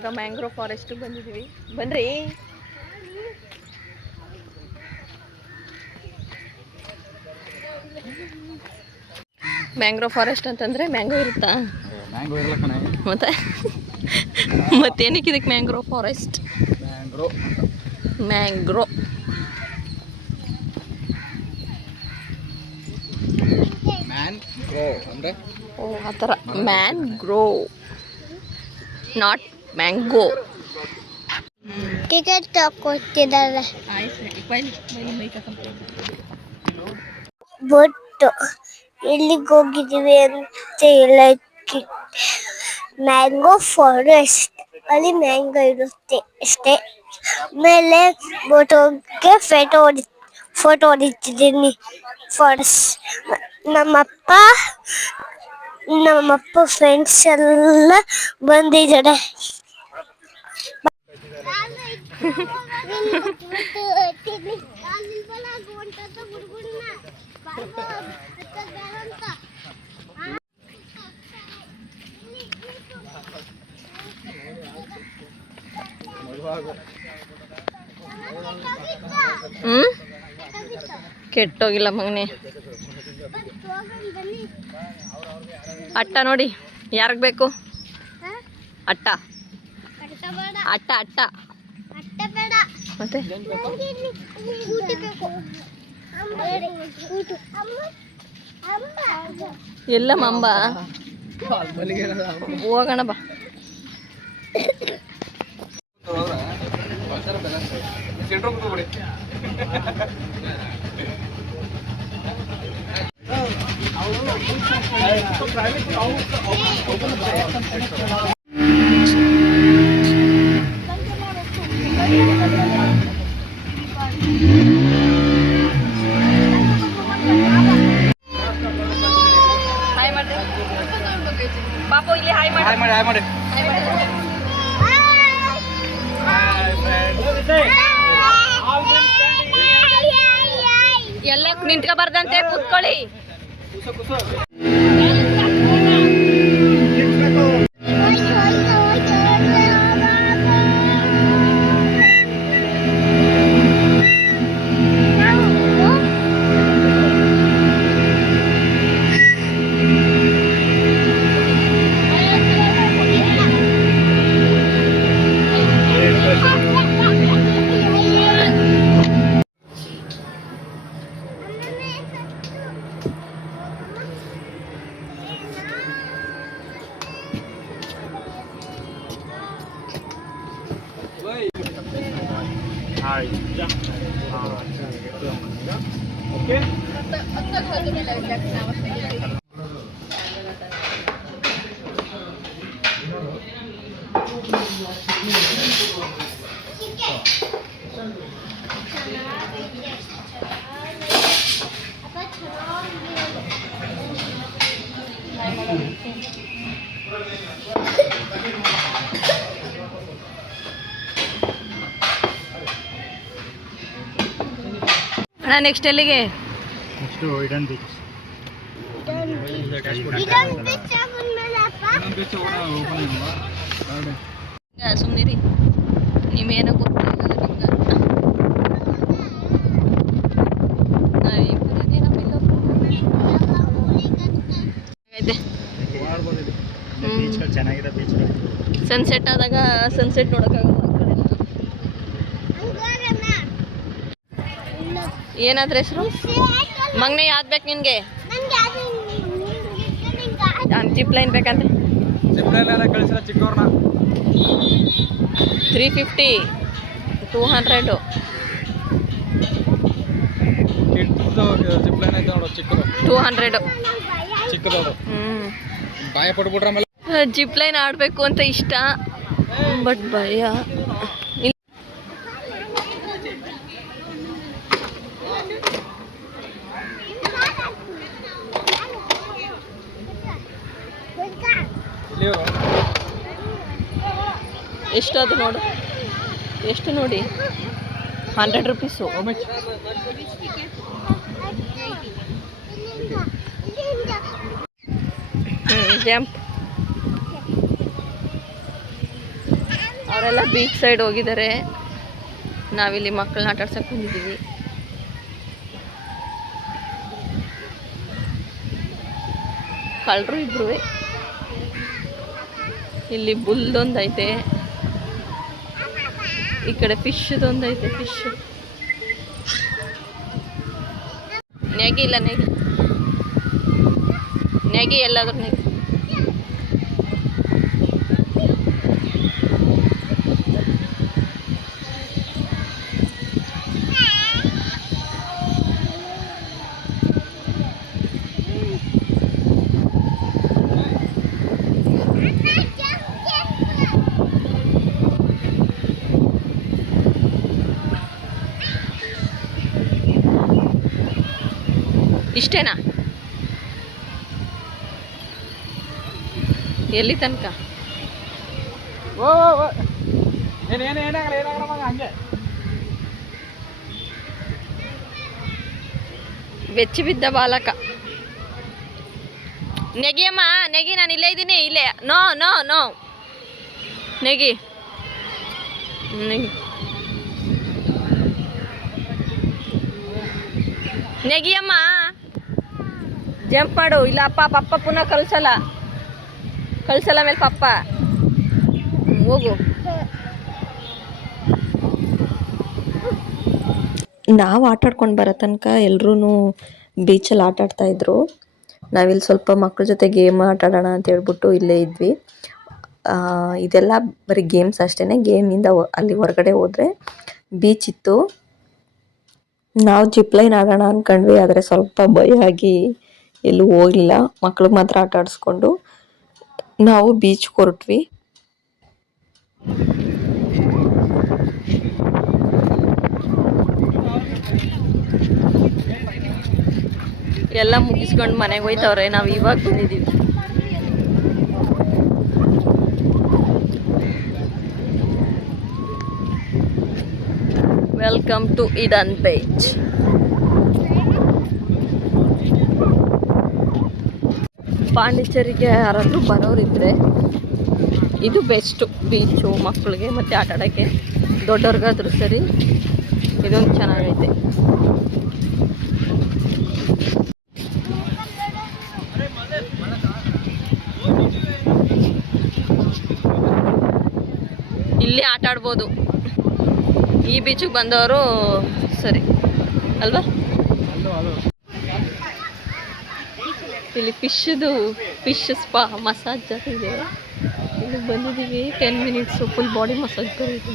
ಇವಾಗ mangrove forest ಬಂದಿದ್ದೀವಿ. ಬನ್ರಿ. ಮ್ಯಾಂಗ್ರೋವ್ ಫಾರೆಸ್ಟ್ ಅಂತಂದ್ರೆ ಮ್ಯಾಂಗೋ ಇರುತ್ತಾ? ಮತ್ತೆ ಮತ್ತೇನಕ್ಕೆ ಇದಕ್ಕೆ ಮ್ಯಾಂಗ್ರೋವ್ ಫಾರೆಸ್ಟ್? ಮ್ಯಾಂಗ್ರೋ ಅಂದ್ರೆ ಓ ಆ ಥರ ಮ್ಯಾಂಗ್ರೋವ್, ನಾಟ್ ಮ್ಯಾಂಗೋ. ಟಿಕೆಟ್ ತಗೊಳ್ತಿದ್ದಾರೆ. ಬೊಟ್ಟು ಎಲ್ಲಿಗೆ ಹೋಗಿದ್ದೀವಿ ಅಂತ ಹೇಳಕ್ಕೆ, ಮ್ಯಾಂಗೋ ಫಾರೆಸ್ಟ್ ಅಲ್ಲಿ ಮ್ಯಾಂಗೋ ಇರುತ್ತೆ ಅಷ್ಟೇ. ಆಮೇಲೆ ಬೋಟೋಗೆ ಫೋಟೋ ಹೊಡಿತಿದ್ದೀನಿ. ಫಾರೆಸ್ಟ್ ನಮ್ಮಪ್ಪ ಫ್ರೆಂಡ್ಸ್ ಎಲ್ಲ ಬಂದಿದ್ದಾರೆ. ಕೆಟ್ಟೋಗಿಲ್ಲ ಮಗನೇ. ಅಟ್ಟ ನೋಡಿ, ಯಾರಿಗೆ ಬೇಕು ಅಟ್ಟ? ಅಟ್ಟ ಅಟ್ಟ ಮತ್ತೆ ಎಲ್ಲ ಮಂಬ ಹೋಗೋಣ ಬಾ. ಹಾಯ್ ಮಾಡ್ರಿ ಪಾಪು, ಇಲ್ಲಿ ಹಾಯ್ ಮಾಡಿ. ಎಲ್ಲ ನಿಂತ್ಕೋಬಾರ್ದಂತೆ, ಕೂತ್ಕೊಳ್ಳಿ. ಅಣ್ಣ ನೆಕ್ಸ್ಟ್ ಎಲ್ಲಿಗೆ? ಸುಮ್ಮನಿರಿ, ನೀವೇನೋ ಸನ್ಸೆಟ್ ಆದಾಗ ಸನ್ಸೆಟ್ ನೋಡೋಕ್ಕಾಗಲ್ಲ. ಏನಾದ್ರೆ ಹೆಸರು ಮಗನೇ? ಯಾವ್ದು ಬೇಕು ನಿನಗೆ? ಜಿಪ್ ಲೈನ್ ಬೇಕಂತೆ. 350 200 200. ಜಿಪ್ ಲೈನ್ ಆಡಬೇಕು ಅಂತ ಇಷ್ಟ, ಬಟ್ ಭಯ. ಎಷ್ಟು ಅದು ನೋಡು, ಎಷ್ಟು ನೋಡಿ, 100 ರೂಪೀಸು. ಜಂಪ್ ಅವರೆಲ್ಲ ಬೀಚ್ ಸೈಡ್ ಹೋಗಿದ್ದಾರೆ. ನಾವಿಲ್ಲಿ ಮಕ್ಕಳನ್ನ ಆಟ ಆಡ್ಸಕ್ಕೆ ಬಂದಿದ್ದೀವಿ. ಕಳ್ಳರು ಇಬ್ರು. ಇಲ್ಲಿ ಬುಲ್ದೊಂದೈತೆ, ಈ ಕಡೆ ಫಿಶ್ದೊಂದೈತೆ. ಫಿಶ್ ನೆಗಿ ಇಲ್ಲ, ನೆಗಿ ಎಲ್ಲಾದ್ರೂ ನೆಗಿ. ಇಷ್ಟೇನಾ? ಎಲ್ಲಿ ತನಕ? ಬೆಚ್ಚಿ ಬಿದ್ದ ಬಾಲಕ. ನೆಗಿಯಮ್ಮ, ನೆಗಿ. ನಾನು ಇಲ್ಲೇ ಇದ್ದೀನಿ, ಇಲ್ಲೇ. ನೋ ನೋ ನೋ, ನೆಗಿ ನೆಗಿ ನೆಗಿಯಮ್ಮ. ಜಂಪ್ ಮಾಡು. ಇಲ್ಲ ಪಪ್ಪ ಪುನಃ ಕಳ್ಸಲ್ಲ ಮೇಲೆ ಪಪ್ಪ. ಹೋಗು. ನಾವು ಆಟಾಡ್ಕೊಂಡು ಬರೋ ತನಕ ಎಲ್ಲರೂ ಬೀಚಲ್ಲಿ ಆಟಾಡ್ತಾಯಿದ್ರು. ನಾವಿಲ್ಲಿ ಸ್ವಲ್ಪ ಮಕ್ಕಳ ಜೊತೆ ಗೇಮ್ ಆಟಾಡೋಣ ಅಂತ ಹೇಳ್ಬಿಟ್ಟು ಇಲ್ಲೇ ಇದ್ವಿ. ಇದೆಲ್ಲ ಬರೀ ಗೇಮ್ಸ್ ಅಷ್ಟೇ. ಗೇಮಿಂದ ಅಲ್ಲಿ ಹೊರಗಡೆ ಹೋದರೆ ಬೀಚ್ ಇತ್ತು. ನಾವು ಜಿಪ್ಲೈನ್ ಆಡೋಣ ಅಂದ್ಕೊಂಡ್ವಿ, ಆದರೆ ಸ್ವಲ್ಪ ಭಯ ಆಗಿ ಎಲ್ಲೂ ಹೋಗಲಿಲ್ಲ. ಮಕ್ಳಿಗೆ ಮಾತ್ರ ಆಟ ಆಡಿಸ್ಕೊಂಡು ನಾವು ಬೀಚ್ಗೆ ಹೊರಟ್ವಿ. ಎಲ್ಲ ಮುಗಿಸ್ಕೊಂಡು ಮನೆಗೆ ಹೋಯ್ತವ್ರೆ. ನಾವು ಇವಾಗ ಬಂದಿದ್ದೀವಿ. ವೆಲ್ಕಮ್ ಟು ಇದನ್ ಬೀಚ್. ಪಾಂಡಿಚೇರಿಗೆ ಯಾರಾದರೂ ಬರೋರಿದ್ರೆ ಇದು ಬೆಸ್ಟು ಬೀಚು ಮಕ್ಕಳಿಗೆ ಮತ್ತು ಆಟ ಆಡೋಕ್ಕೆ. ದೊಡ್ಡವ್ರಿಗಾದ್ರೂ ಸರಿ, ಇದೊಂದು ಚೆನ್ನಾಗೈತೆ. ಇಲ್ಲಿ ಆಟ ಆಡ್ಬೋದು. ಈ ಬೀಚಿಗೆ ಬಂದವರು ಸರಿ ಅಲ್ವಾ? ಇಲ್ಲಿ ಫಿಶ್ ಸ್ಪಾ ಮಸಾಜ್ ಇದೆ. ಇಲ್ಲಿ ಬಂದಿದ್ದೀವಿ. 10 ಮಿನಿಟ್ಸು ಫುಲ್ ಬಾಡಿ ಮಸಾಜ್ ಬರುತ್ತೆ.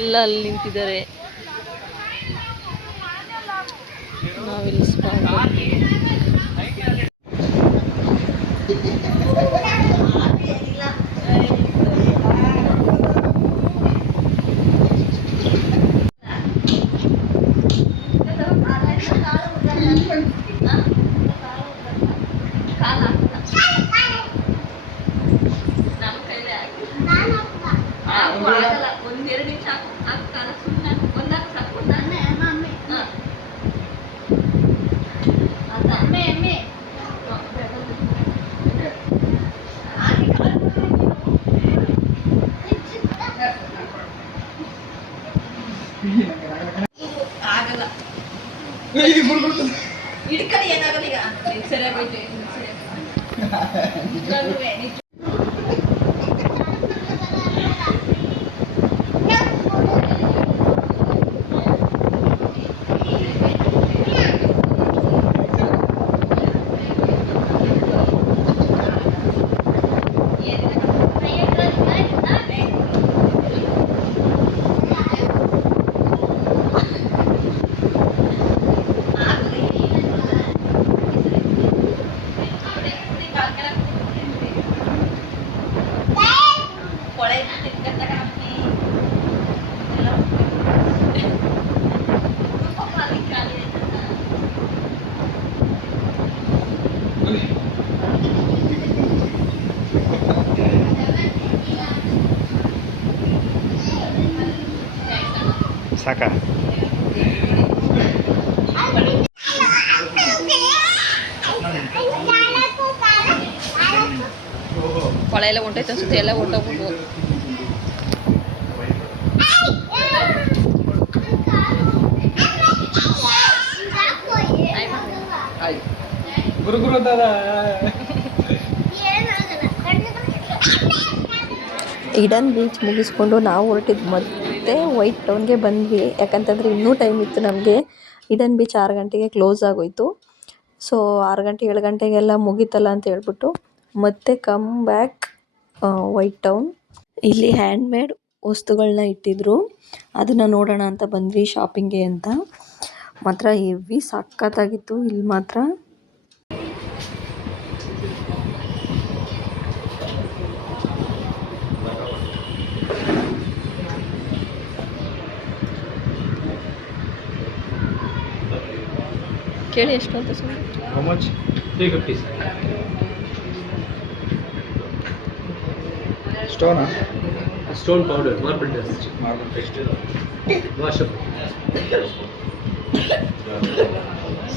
ಎಲ್ಲ ಅಲ್ಲಿ ನಿಂತಿದ್ದಾರೆ. ನಾವಿಲ್ಲಿ ಸ್ಪಾ ಆಗಲ್ಲ. ಹಿಡ್ಕಡಿ ಏನಾಗಲ್ಲ. ಈಗ ಸರಿಯಾಗೋಯ್ತು. ಸಾಕ ಕೊಳೆ ಮಳೆ ಎಲ್ಲ ಹೊಂಟೈತೆ ಅನ್ಸುತ್ತೆ, ಎಲ್ಲ ಹೊಂಟೋಗ್ಬಿಟ್ಟು. ಇಡನ್ ಬೀಚ್ ಮುಗಿಸ್ಕೊಂಡು ನಾವು ಹೊರಟಿದ್ದು ಮತ್ತೆ ವೈಟ್ ಟೌನ್ಗೆ ಬಂದ್ವಿ. ಯಾಕಂತಂದರೆ ಇನ್ನೂ ಟೈಮ್ ಇತ್ತು ನಮಗೆ. ಇಡನ್ ಬೀಚ್ 6 ಗಂಟೆಗೆ ಕ್ಲೋಸ್ ಆಗೋಯಿತು. ಸೊ 6 ಗಂಟೆ 7 ಗಂಟೆಗೆಲ್ಲ ಮುಗೀತಲ್ಲ ಅಂತ ಹೇಳ್ಬಿಟ್ಟು ಮತ್ತೆ ಕಮ್ ಬ್ಯಾಕ್ ವೈಟ್ ಟೌನ್. ಇಲ್ಲಿ ಹ್ಯಾಂಡ್ಮೇಡ್ ವಸ್ತುಗಳನ್ನ ಇಟ್ಟಿದ್ರು, ಅದನ್ನು ನೋಡೋಣ ಅಂತ ಬಂದ್ವಿ ಶಾಪಿಂಗ್ಗೆ ಅಂತ. ಮಾತ್ರ ಹೆವಿ ಸಖತ್ತಾಗಿತ್ತು ಇಲ್ಲಿ ಮಾತ್ರ. ಕೇಳಿ ಎಷ್ಟು ಅಂತ ಸುಮ್ಮನೆ. How much? 350. Stone, huh? Stone powder, marble dust. Marble dust. Wash up.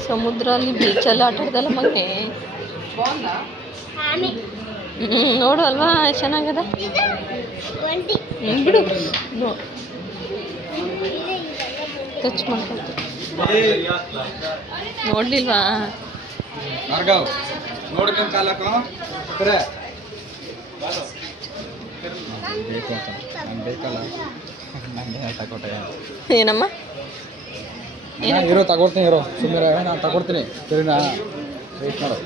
ಸಮುದ್ರ ಅಲ್ಲಿ ಬೀಚಲ್ಲಿ ಆಟ ಆಡ್ದಲ್ಲ ಮಗನೇ. ನೋಡು ಅಲ್ವಾ ಚೆನ್ನಾಗದ. ಬಿಡು ಟಚ್ ಮಾಡ್ಕೊಳ್ತೀನಿ. ನೋಡ್ಲಿಲ್ವಾ? ಭಾರ್ಗವ್ ನೋಡ್ಕೊಂಡು ಕಾಲಕ್ಕ ಕರೆ ಬೇಕು ಅಂತ ನಂಗೆ ಬೇಕಲ್ಲ, ನಂಗೆ ತಗೊಟ್ಟೆ. ಏನಮ್ಮ ಇರೋ ತಗೊಡ್ತೀನಿ, ಇರೋ ಸುಮ್ಮನೆ ನಾನು ತಗೊಡ್ತೀನಿ. ಸರಿನಾ? ವೆಯ್ಟ್ ಮಾಡು.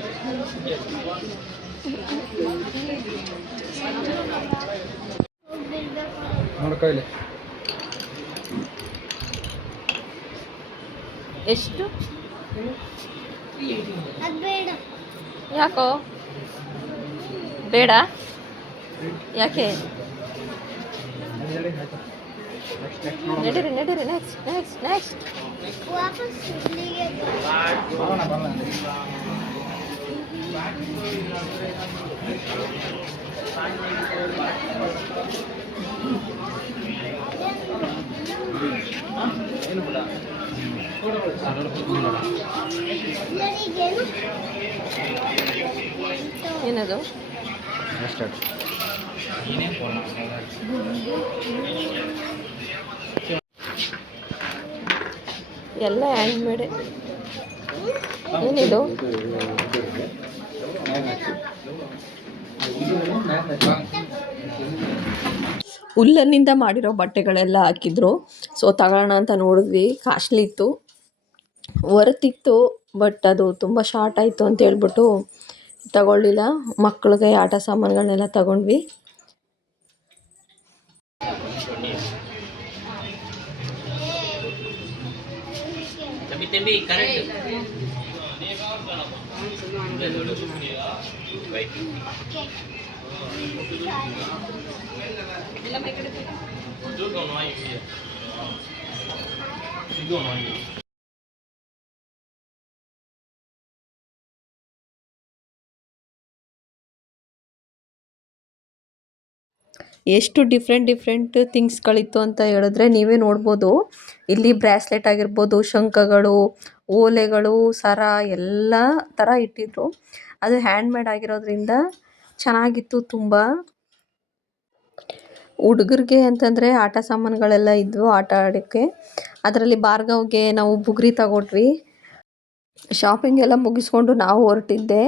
ನೋಡ್ಕೊ ಇಲ್ಲಿ. ಎಷ್ಟು? ಯಾಕೋ ಬೇಡ? ಯಾಕೆ? ನಡೀರಿ ನಡೀರಿ. Next next next. ಏನದು? ಎಲ್ಲ ಹ್ಯಾಂಡ್ಮೇಡ್. ಏನಿದು? ಉಲ್ಲನ್ನಿಂದ ಮಾಡಿರೋ ಬಟ್ಟೆಗಳೆಲ್ಲ ಹಾಕಿದ್ರು. ಸೊ ತಗೋಣ ಅಂತ ನೋಡಿದ್ವಿ, ಕಾಸ್ಟ್ಲಿ ಇತ್ತು, ವರ್ತಿತ್ತು. ಬಟ್ ಅದು ತುಂಬ ಶಾರ್ಟ್ ಆಯಿತು ಅಂತ ಹೇಳ್ಬಿಟ್ಟು ತಗೊಳ್ಳಿಲ್ಲ. ಮಕ್ಕಳಿಗೆ ಆಟ ಸಾಮಾನುಗಳನ್ನೆಲ್ಲ ತಗೊಂಡ್ವಿ. ಎಷ್ಟು ಡಿಫ್ರೆಂಟ್ ಥಿಂಗ್ಸ್ಗಳಿತ್ತು ಅಂತ ಹೇಳಿದ್ರೆ ನೀವೇ ನೋಡ್ಬೋದು. ಇಲ್ಲಿ ಬ್ರಾಸ್ಲೆಟ್ ಆಗಿರ್ಬೋದು, ಶಂಖಗಳು, ಓಲೆಗಳು, ಸರ ಎಲ್ಲ ಥರ ಇಟ್ಟಿದ್ರು. ಅದು ಹ್ಯಾಂಡ್ಮೇಡ್ ಆಗಿರೋದ್ರಿಂದ ಚೆನ್ನಾಗಿತ್ತು ತುಂಬ. ಹುಡುಗರಿಗೆ ಅಂತಂದರೆ ಆಟ ಸಾಮಾನುಗಳೆಲ್ಲ ಇದ್ವು ಆಟ ಆಡೋಕ್ಕೆ. ಅದರಲ್ಲಿ ಭಾರ್ಗವ್ಗೆ ನಾವು ಬುಗುರಿ ತಗೊಟ್ವಿ. ಶಾಪಿಂಗ್ ಎಲ್ಲ ಮುಗಿಸ್ಕೊಂಡು ನಾವು ಹೊರಟಿದ್ದೆ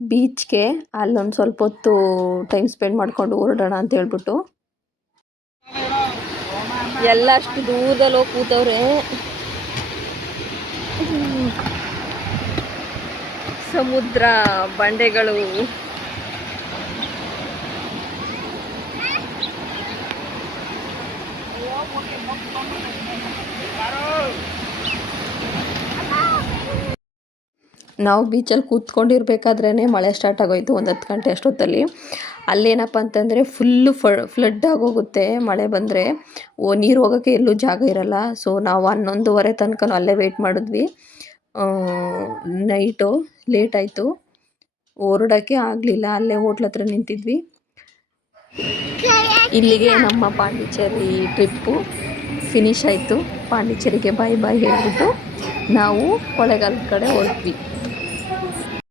ಬೀಚ್ಗೆ. ಅಲ್ಲೊಂದು ಸ್ವಲ್ಪ ಹೊತ್ತು ಟೈಮ್ ಸ್ಪೆಂಡ್ ಮಾಡಿಕೊಂಡು ಹೊರಡೋಣ ಅಂತ ಹೇಳ್ಬಿಟ್ಟು. ಎಲ್ಲ ಅಷ್ಟು ದೂರದಲ್ಲಿ ಹೋಗಿ ಕೂತವ್ರೆ. ಸಮುದ್ರ ಬಂಡೆಗಳು. ನಾವು ಬೀಚಲ್ಲಿ ಕೂತ್ಕೊಂಡಿರ್ಬೇಕಾದ್ರೇ ಮಳೆ ಸ್ಟಾರ್ಟ್ ಆಗೋಯ್ತು, ಒಂದು 10 ಗಂಟೆ ಅಷ್ಟೊತ್ತಲ್ಲಿ. ಅಲ್ಲೇನಪ್ಪ ಅಂತಂದರೆ ಫುಲ್ಲು ಫ್ಲಡ್ ಆಗೋಗುತ್ತೆ ಮಳೆ ಬಂದರೆ. ನೀರು ಹೋಗೋಕ್ಕೆ ಎಲ್ಲೂ ಜಾಗ ಇರಲ್ಲ. ಸೊ ನಾವು 11:30 ತನಕ ಅಲ್ಲೇ ವೆಯ್ಟ್ ಮಾಡಿದ್ವಿ. ನೈಟು ಲೇಟ್ ಆಯಿತು, ಹೊರಡೋಕ್ಕೆ ಆಗಲಿಲ್ಲ. ಅಲ್ಲೇ ಹೋಟ್ಲ್ ಹತ್ರ ನಿಂತಿದ್ವಿ. ಇಲ್ಲಿಗೆ ನಮ್ಮ ಪಾಂಡಿಚೇರಿ ಟ್ರಿಪ್ಪು ಫಿನಿಶ್ ಆಯಿತು. ಪಾಂಡಿಚೇರಿಗೆ ಬಾಯ್ ಬಾಯ್ ಹೇಳ್ಬಿಟ್ಟು ನಾವು ಕೊಳ್ಳೇಗಾಲದ ಕಡೆ ಹೊರಟ್ವಿ.